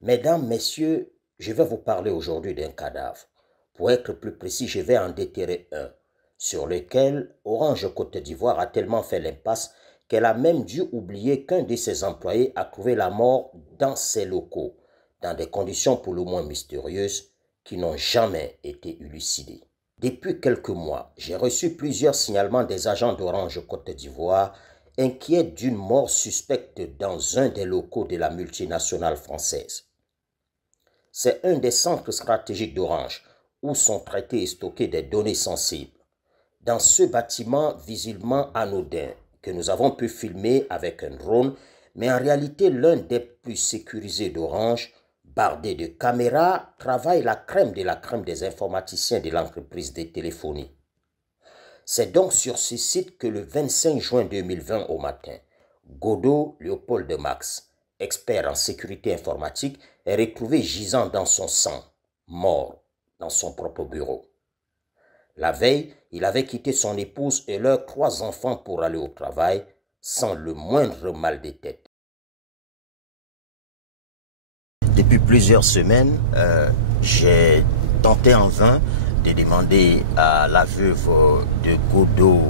Mesdames, Messieurs, je vais vous parler aujourd'hui d'un cadavre. Pour être plus précis, je vais en déterrer un, sur lequel Orange Côte d'Ivoire a tellement fait l'impasse qu'elle a même dû oublier qu'un de ses employés a trouvé la mort dans ses locaux, dans des conditions pour le moins mystérieuses qui n'ont jamais été élucidées. Depuis quelques mois, j'ai reçu plusieurs signalements des agents d'Orange Côte d'Ivoire inquiets d'une mort suspecte dans un des locaux de la multinationale française. C'est un des centres stratégiques d'Orange où sont traitées et stockées des données sensibles. Dans ce bâtiment visiblement anodin que nous avons pu filmer avec un drone, mais en réalité l'un des plus sécurisés d'Orange, bardé de caméras, travaille la crème de la crème des informaticiens de l'entreprise de téléphonie. C'est donc sur ce site que le 25 juin 2020 au matin, Godot Léopold Max, expert en sécurité informatique, est retrouvé gisant dans son sang, mort, dans son propre bureau. La veille, il avait quitté son épouse et leurs 3 enfants pour aller au travail, sans le moindre mal de tête. Depuis plusieurs semaines, j'ai tenté en vain de demander à la veuve de Godot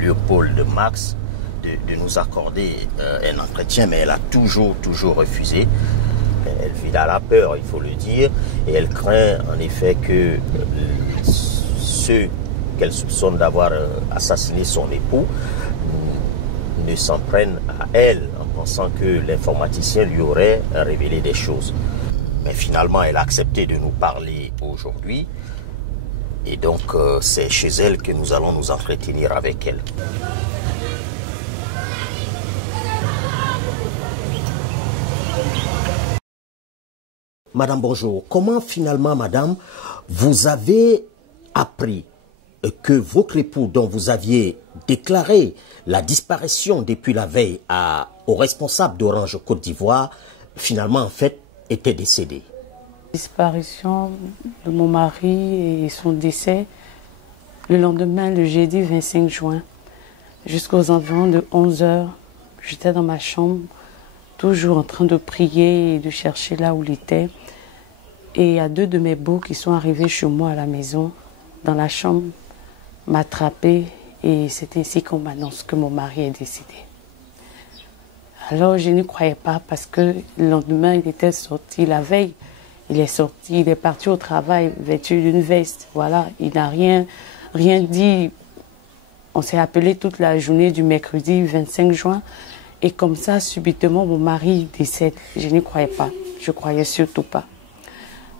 Léopold Max de nous accorder un entretien, mais elle a toujours refusé. Elle vit dans la peur, il faut le dire, et elle craint en effet que ceux qu'elle soupçonne d'avoir assassiné son époux ne s'en prennent à elle en pensant que l'informaticien lui aurait révélé des choses. Mais finalement, elle a accepté de nous parler aujourd'hui. Et donc, c'est chez elle que nous allons nous entretenir avec elle. Madame, bonjour. Comment finalement, madame, vous avez appris que votre époux, dont vous aviez déclaré la disparition depuis la veille au responsable d'Orange Côte d'Ivoire, finalement, en fait, était décédé? Disparition de mon mari et son décès le lendemain, le jeudi 25 juin, jusqu'aux environs de 11 h. J'étais dans ma chambre, toujours en train de prier et de chercher là où il était. Et il y a 2 de mes beaux qui sont arrivés chez moi à la maison, dans la chambre, m'attraper, et c'est ainsi qu'on m'annonce que mon mari est décédé. Alors je ne croyais pas parce que le lendemain, il était sorti la veille. Il est sorti, il est parti au travail vêtu d'une veste. Voilà, il n'a rien dit. On s'est appelé toute la journée du mercredi 25 juin. Et comme ça, subitement, mon mari décède. Je n'y croyais pas. Je ne croyais surtout pas.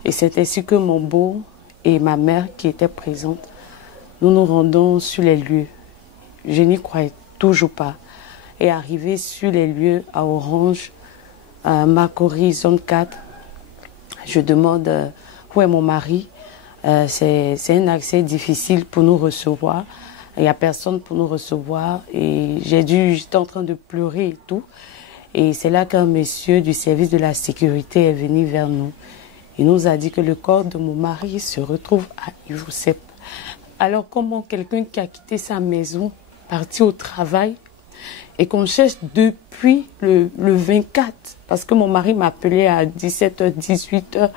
Et c'est ainsi que mon beau et ma mère qui étaient présentes, nous nous rendons sur les lieux. Je n'y croyais toujours pas. Et arrivé sur les lieux à Orange, à Macquarie, zone 4, je demande où est mon mari. C'est un accès difficile pour nous recevoir. Il n'y a personne pour nous recevoir. Et j'étais en train de pleurer et tout. Et c'est là qu'un monsieur du service de la sécurité est venu vers nous. Il nous a dit que le corps de mon mari se retrouve à Ivosep. Alors comment quelqu'un qui a quitté sa maison, parti au travail, et qu'on cherche depuis le 24, parce que mon mari m'appelait à 17 h, 18 h,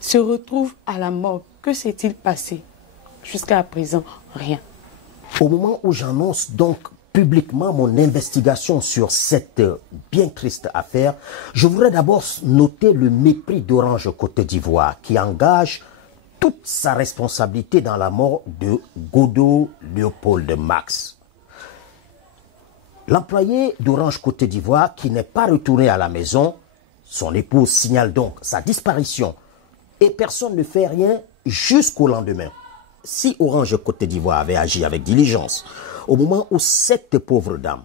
se retrouve à la mort. Que s'est-il passé? Jusqu'à présent, rien. Au moment où j'annonce donc publiquement mon investigation sur cette bien triste affaire, je voudrais d'abord noter le mépris d'Orange Côte d'Ivoire qui engage toute sa responsabilité dans la mort de Godot Léopold Max. L'employé d'Orange Côte d'Ivoire qui n'est pas retourné à la maison, son épouse signale donc sa disparition et personne ne fait rien jusqu'au lendemain. Si Orange Côte d'Ivoire avait agi avec diligence au moment où cette pauvre dame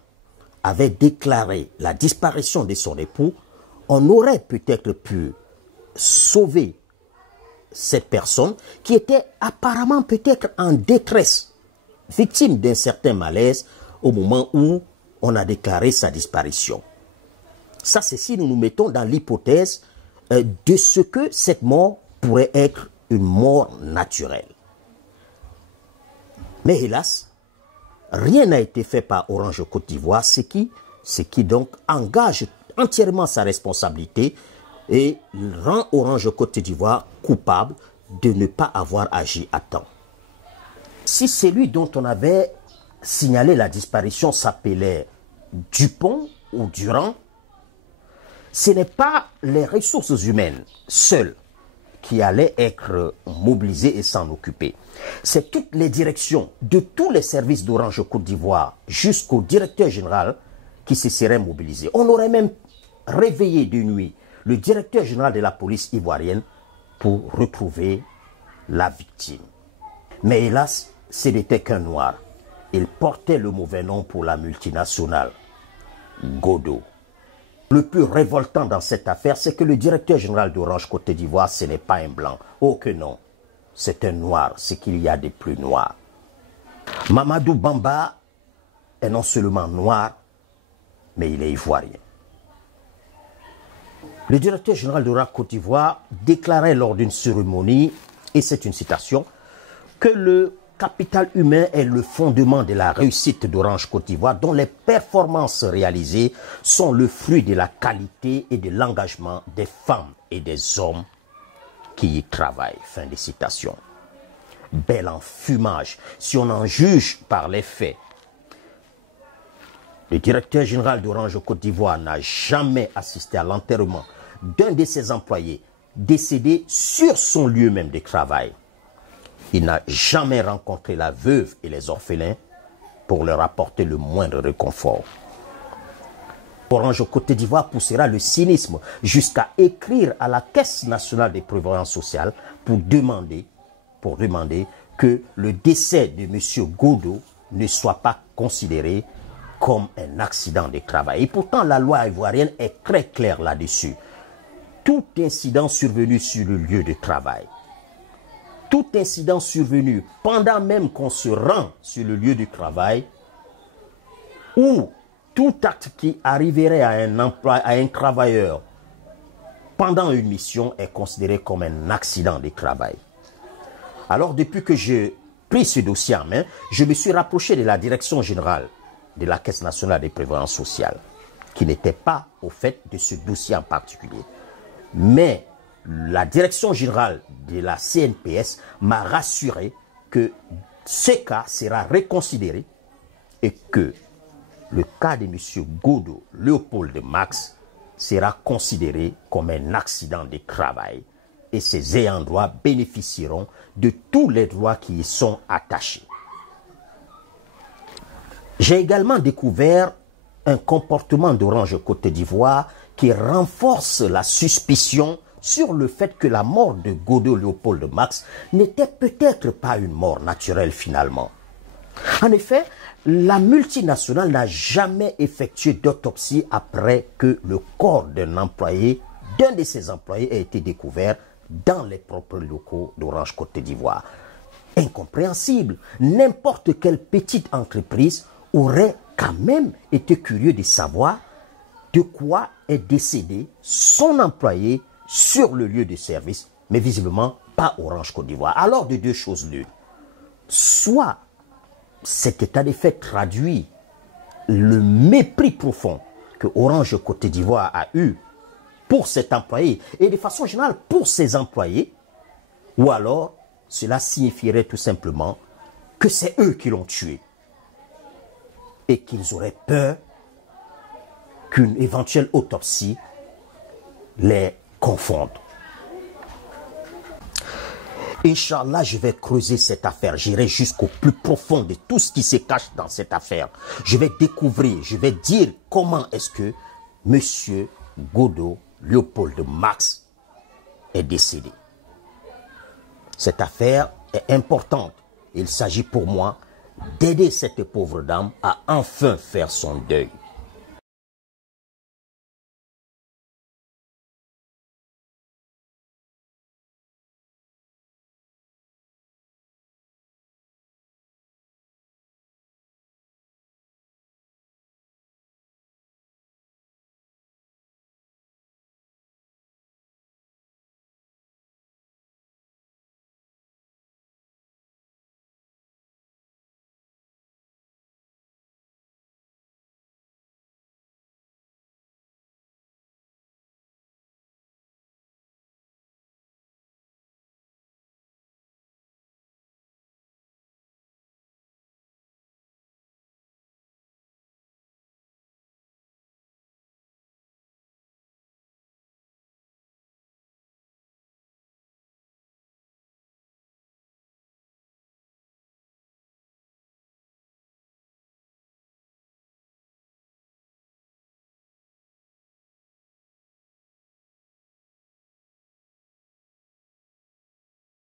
avait déclaré la disparition de son époux, on aurait peut-être pu sauver cette personne qui était apparemment peut-être en détresse, victime d'un certain malaise au moment où on a déclaré sa disparition. Ça, c'est si nous nous mettons dans l'hypothèse de ce que cette mort pourrait être une mort naturelle. Mais hélas, rien n'a été fait par Orange Côte d'Ivoire, ce qui donc engage entièrement sa responsabilité et rend Orange Côte d'Ivoire coupable de ne pas avoir agi à temps. Si celui dont on avait signalé la disparition s'appelait Dupont ou Durand, ce n'est pas les ressources humaines seules qui allaient être mobilisées et s'en occuper. C'est toutes les directions de tous les services d'Orange Côte d'Ivoire jusqu'au directeur général qui se seraient mobilisés. On aurait même réveillé de nuit le directeur général de la police ivoirienne pour retrouver la victime. Mais hélas, ce n'était qu'un noir. Il portait le mauvais nom pour la multinationale, Godot. Le plus révoltant dans cette affaire, c'est que le directeur général d'Orange Côte d'Ivoire, ce n'est pas un blanc. Oh que non, c'est un noir, ce qu'il y a de plus noir. Mamadou Bamba est non seulement noir, mais il est ivoirien. Le directeur général d'Orange Côte d'Ivoire déclarait lors d'une cérémonie, et c'est une citation, que le capital humain est le fondement de la réussite d'Orange Côte d'Ivoire, dont les performances réalisées sont le fruit de la qualité et de l'engagement des femmes et des hommes qui y travaillent. Fin de citation. Bel enfumage, si on en juge par les faits. Le directeur général d'Orange Côte d'Ivoire n'a jamais assisté à l'enterrement d'un de ses employés décédé sur son lieu même de travail. Il n'a jamais rencontré la veuve et les orphelins pour leur apporter le moindre réconfort. Orange Côte d'Ivoire poussera le cynisme jusqu'à écrire à la Caisse nationale de prévoyance sociale pour demander que le décès de M. Godot ne soit pas considéré comme un accident de travail. Et pourtant, la loi ivoirienne est très claire là-dessus. Tout incident survenu sur le lieu de travail, tout incident survenu pendant même qu'on se rend sur le lieu du travail, ou tout acte qui arriverait à un travailleur pendant une mission est considéré comme un accident de travail. Alors depuis que j'ai pris ce dossier en main, je me suis rapproché de la direction générale de la Caisse nationale de prévoyance sociale, qui n'était pas au fait de ce dossier en particulier. Mais la direction générale de la CNPS m'a rassuré que ce cas sera reconsidéré et que le cas de M. Godot Léopold Max sera considéré comme un accident de travail et ses ayants droit bénéficieront de tous les droits qui y sont attachés. J'ai également découvert un comportement d'Orange Côte d'Ivoire qui renforce la suspicion sur le fait que la mort de Godot Léopold Max n'était peut-être pas une mort naturelle finalement. En effet, la multinationale n'a jamais effectué d'autopsie après que le corps d'un de ses employés, ait été découvert dans les propres locaux d'Orange Côte d'Ivoire. Incompréhensible, n'importe quelle petite entreprise aurait quand même été curieux de savoir de quoi est décédé son employé sur le lieu de service, mais visiblement pas Orange Côte d'Ivoire. Alors de deux choses l'une, soit cet état de fait traduit le mépris profond que Orange Côte d'Ivoire a eu pour cet employé et de façon générale pour ses employés, ou alors cela signifierait tout simplement que c'est eux qui l'ont tué et qu'ils auraient peur qu'une éventuelle autopsie les confonde. Inch'Allah, je vais creuser cette affaire. J'irai jusqu'au plus profond de tout ce qui se cache dans cette affaire. Je vais découvrir, je vais dire comment est-ce que M. Godot Léopold Max est décédé. Cette affaire est importante. Il s'agit pour moi d'aider cette pauvre dame à enfin faire son deuil.